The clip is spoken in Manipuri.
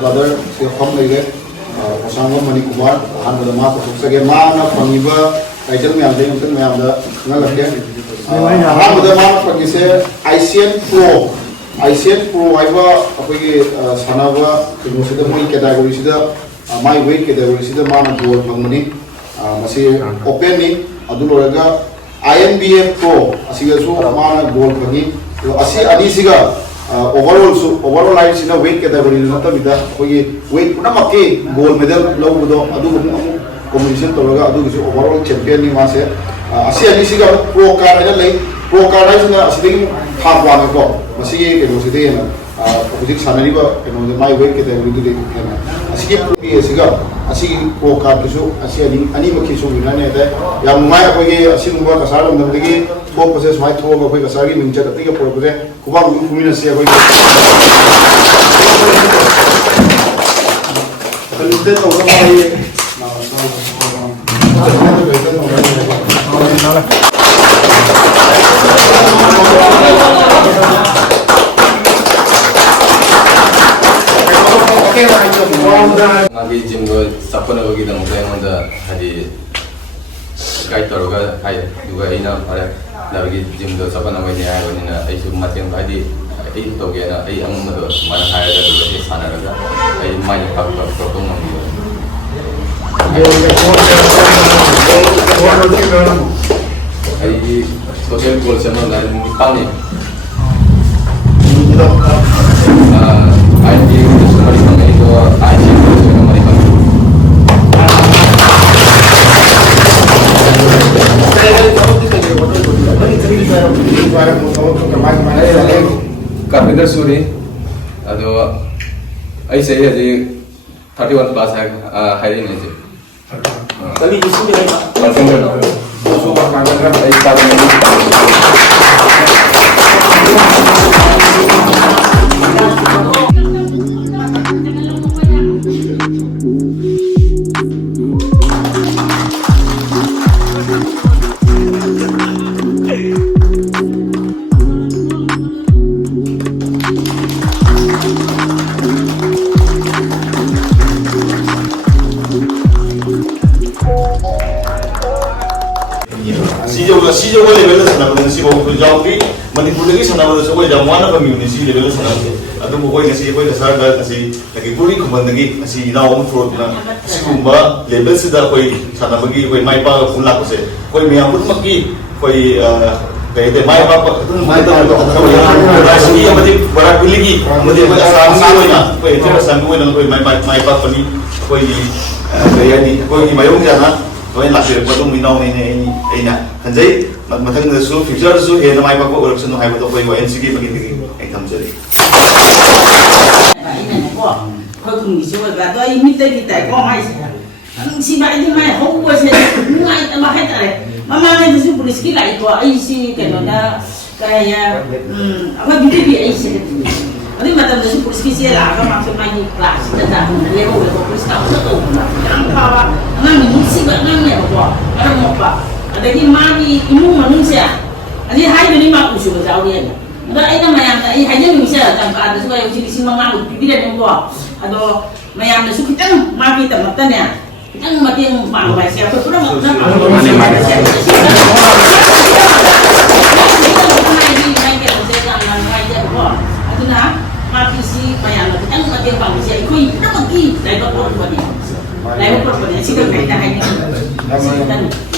brother si khom lege kasangam mani kumar han da ma ko sage ma na pangiba title me amde untan me amda ngal lake han da ma pangi se ICN Pro aiba apoi sanaba kino sida moi category sida my weight category sida ma na gold phangmani masi open ni adu loraga INBF Pro asiga su ma na gold phangi asi ani siga overall life sina weight category nata bida apoi weight puna makke gold medal lawudo adu competition tolaga adu gisu overall champion ni ma se asi ani siga pro card ina lei pro card sina asiding thakwa ko masi keno side na opposite sanariba keno my weight category du de kena asigi pro asiga asigi pro card gisu asi ani makki su wina ne da yam mai apoi asi numba kasar ndamdagi to process mai to ga apoi kasar gi mincha ta ga pro project kuba kumina se apoi Kalute to ga mai Nagi gym go sapana bagi dang saya manda hadi guide toroga hai juga ina pada nagi gym do sapana bagi ayah bagi na ai cuma macam hadi ai to ge na ai ang mado mana hai ada dulu di sana raga ai mai pak potong ngi ai social goal sama lah pang ni ID semua di sana itu ID semua di sana. Carpenter Suri, aduh, आई सही है जी 31 plus है हाई नहीं जी कभी इसी में परसेंटेज सुपर कार्बन का एक साल सीजों लेवल से सनाबन सी बहु जाओ की मणिपुर की सनाबन से कोई जमाना कम्युनिटी लेवल सनाबन अदुम कोई नसी कोई नसार दा नसी लगी पूरी खुमंदगी नसी नाउ फ्रोड ना सिकुंबा लेवल से दा कोई सनाबगी कोई माइपा फुला को से कोई मियापुर मक्की कोई कहते माइपा राशि अमदी बड़ा बिलिगी अमदी कोई आसाम से कोई ना कोई इतना संग कोई ना कोई माइपा पनी कोई कहयानी कोई मायोंग जाना कोई लास्ट ईयर बदुम मिनाउ ने ना हंजई मथंग दसु फ्यूचर दसु हे नमाय बाको ओरक्सन हाय बतो कोई एनसी की बगिन की एकदम चली ko kum ni so ba to imi te ni tai ko mai si ba ni mai ho ko se ngai ta ma hai ta le mama ne su pulis ki lai ko ai si ke no na kaya apa bibi ai si ani matam ne su pulis ki si la ka ma so mai ni class ta ta le ho le ko pulis ka so to ang ka ba nang ni si ba nang ne ko ara mo ba adagi mami imu manusia ani hai ni ma usu ba jauh dia ada aina mayam ai hai ni misa tam ka ada suka usi si mama u bibi dan ngo ado mayam ne su kitang ma ki tam tan ya kitang mati yang ma ba sia ko pura mo na mani mani aduna ma ki si mayam kitang mati yang ba sia ko ina ma ki dai ko ko ni dai ko ko ni si ko kai ta hai ni